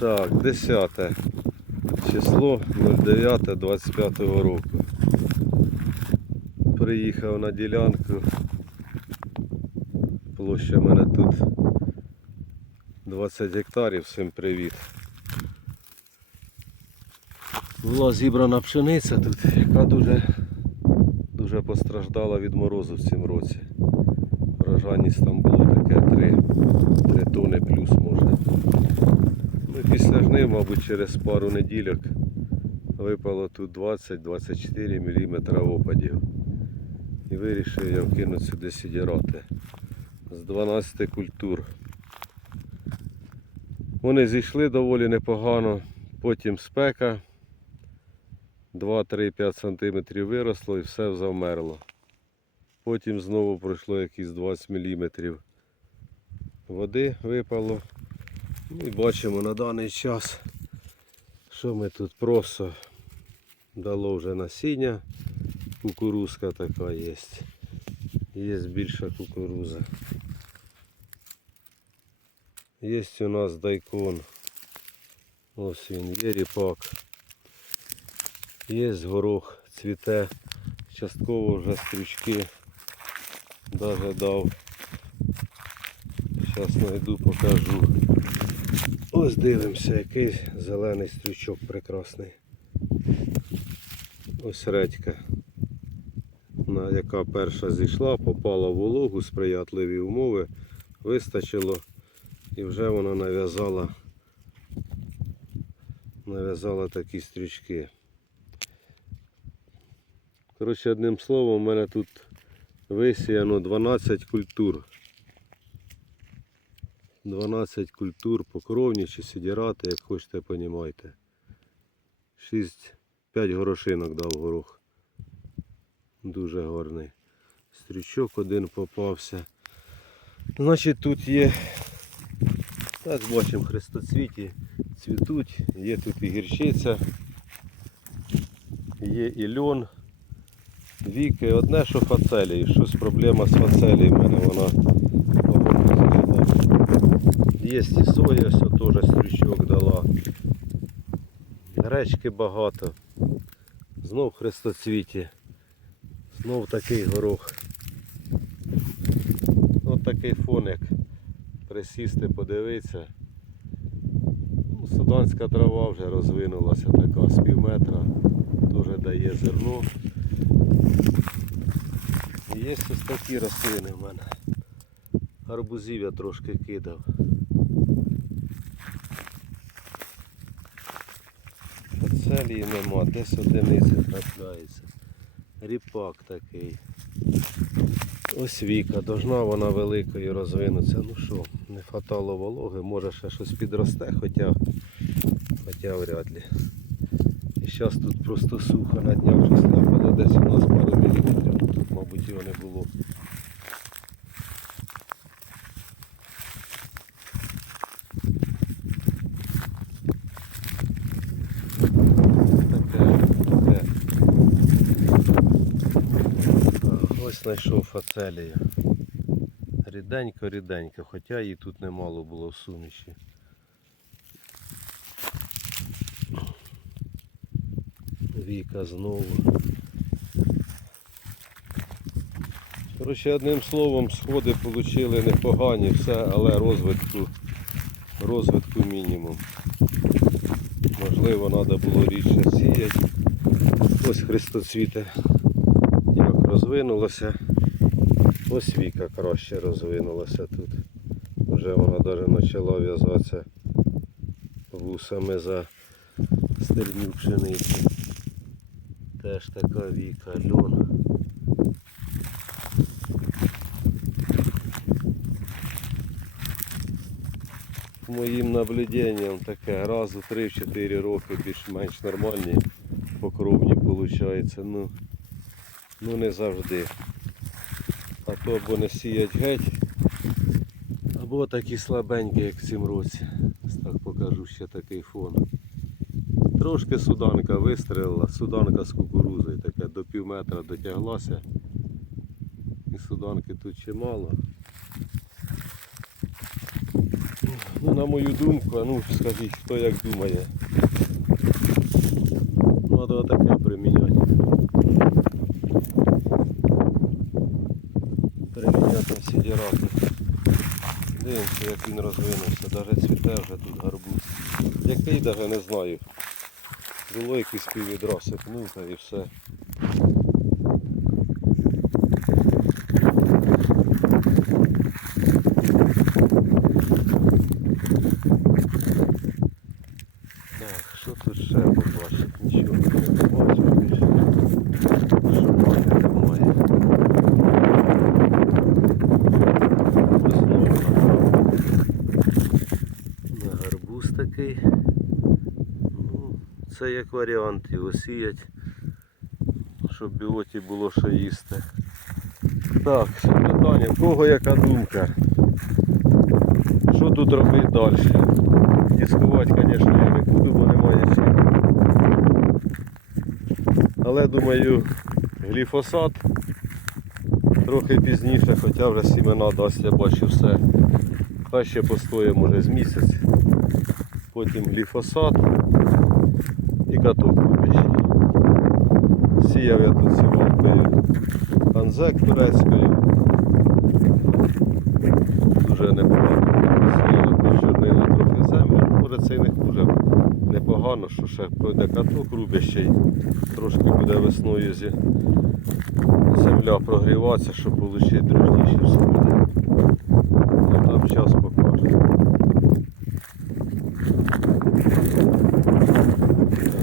Так, 10 число 09 25 року. Приїхав на ділянку. Площа в мене тут 20 гектарів. Всім привіт. Була зібрана пшениця тут, яка дуже, дуже постраждала від морозу в цьому році. Врожайність там було таке 3, 3 тони плюс може. Жнив, мабуть, через пару неділях випало тут 20-24 мм опадів. І вирішив я вкинути сюди сідірати з 12 культур. Вони зійшли доволі непогано, потім спека 2-3-5 см виросло і все завмерло. Потім знову пройшло якісь 20 мм води випало. І бачимо на даний час, що ми тут просто дало вже насіння. Кукурузка така є. Є більша кукуруза. Є у нас дайкон. Ось він, є ріпак. Є горох, цвіте. Частково вже стрючки даже дав. Зараз знайду, покажу. Ось дивимося, який зелений стрючок прекрасний. Ось редька, яка перша зійшла, попала в вологу, сприятливі умови, вистачило і вже вона нав'язала нав'язала такі стрючки. Коротше, одним словом, у мене тут висіяно 12 культур. 12 культур покровні чи сідірати, як хочете, понімайте. 6, 5 горошинок дав горох. Дуже гарний. Стрючок один попався. Значить тут є, так бачимо, хрестоцвіті цвітуть, є тут і гірчиця, є і льон, віки. Одне, що фацелії, щось проблема з фацелією в мене вона Є і соя, все теж стрючок дала. Гречки багато. Знов хрестоцвіті. Знов такий горох. Ось такий фон, як присісти, подивитися. Ну, суданська трава вже розвинулася така з пів метра. Теж дає зерно. Є ось такі рослини в мене. Арбузів я трошки кидав. Целії нема, десь одиниця трапляється. Ріпак такий. Ось віка, должна вона великою розвинутися. Ну що, не хватало вологи, може ще щось підросте, хоча, хоча вряд ли. І зараз тут просто сухо на днях щось ляпало, десь у нас пару міліметрів, ну, тут, мабуть, його не було. Таке, таке. Так, Знайшов фацелію. Ріденько, ріденько, хоча її тут немало було в суміші. Віка знову. Коротше, одним словом, сходи отримали непогані, все, але розвитку, розвитку мінімум. Можливо, треба було рідше сіяти. Ось хрестоцвіте, розвинулося. Ось віка краще розвинулася тут. Вже вона навіть почала в'язатися вусами за стерню пшениці. Теж така віка, льон. Моїм наблюденням таке раз у 3-4 роки більш-менш нормальні покровні виходить. Ну, ну не завжди. А то або не сіять геть, або такі слабенькі, як в цьому році. Так покажу ще такий фон. Трошки суданка вистрелила, суданка з кукурузою таке до пів метра дотяглася. І суданки тут чимало. Ну, на мою думку, ну скажіть, хто як думає. Треба таке. Приміняти Дивимося, як він розвинувся. Навіть цвіте вже тут гарбуз. Який навіть не знаю. Було якийсь піввідра сипнув та і все. Так, що тут ще побачити? Нічого не побачив більше. Шумати немає. Знову на гарбуз такий. Ну, це як варіант його сіять, щоб біоті було що їсти. Так, питання, в кого яка думка? Що тут робити далі? Дискувати, звісно, я не буду, бо немає чим. Але думаю, гліфосат трохи пізніше, хоча вже сімена дасть, я бачу все. Хай ще постоє, може з місяць. Потім гліфосат і каток любичий. Сіяв я тут сівалкою анзек турецькою. Дуже непогано. Сіяли почорнили трохи землю. Може це і не хуже. Непогано, що ще пройде каток рубящий. Трошки буде весною зі земля прогріватися, щоб отримати дружніше все буде. Ну там час покаже.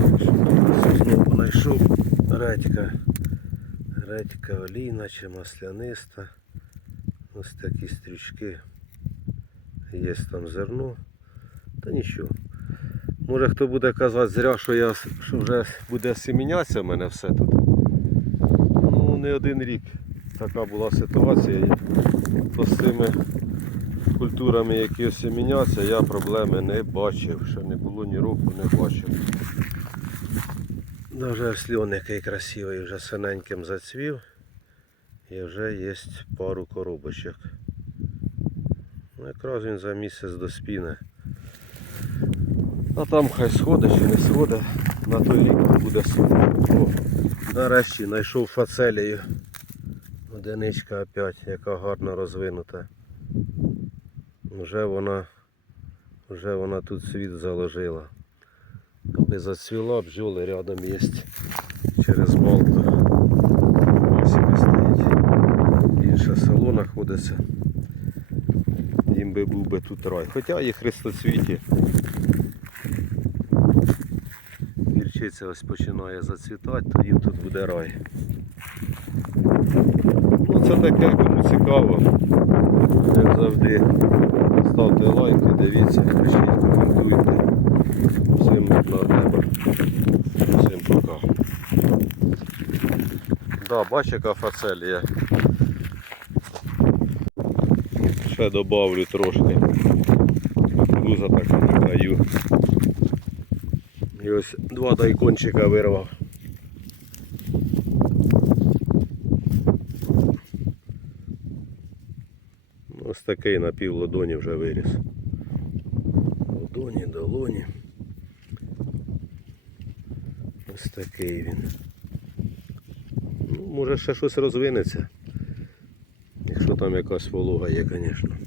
Так, що там знову знайшов редька. Редька олійна чи масляниста. Ось такі стрічки. Є там зерно. Та нічого. Може хто буде казати зря, що я що вже буде семінятися в мене все тут. Ну не один рік така була ситуація. То з цими культурами, які осеміняться, я проблеми не бачив. Ще не було ні року, не бачив. Даже сльон який красивий, вже синеньким зацвів. І вже є пару коробочок. Ну, якраз він за місяць доспіне. А там хай сходить чи не сходить, на той рік буде. О, нарешті знайшов фацелію. Одиничка опять, яка гарно розвинута. Вже вона, вже вона тут світ заложила. Аби зацвіла, бджоли рядом є через балку. Пасіка стоїть. Інше село знаходиться. Їм би був би тут рай. Хоча є хрестоцвіті. Гірчиця ось починає зацвітати, то їм тут буде рай. Ну це таке, кому цікаво. Як завжди, ставте лайки, дивіться, пишіть, коментуйте. Всім на небо. Всім пока. Да, бач, яка фацелія. Ще добавлю трошки. Кукуруза така на краю. І ось два дайкончика вирвав. Ось такий на пів ладоні вже виріс. Ладоні, долоні. Ось такий він. Ну, може ще щось розвинеться. Якщо там якась волога є, звісно.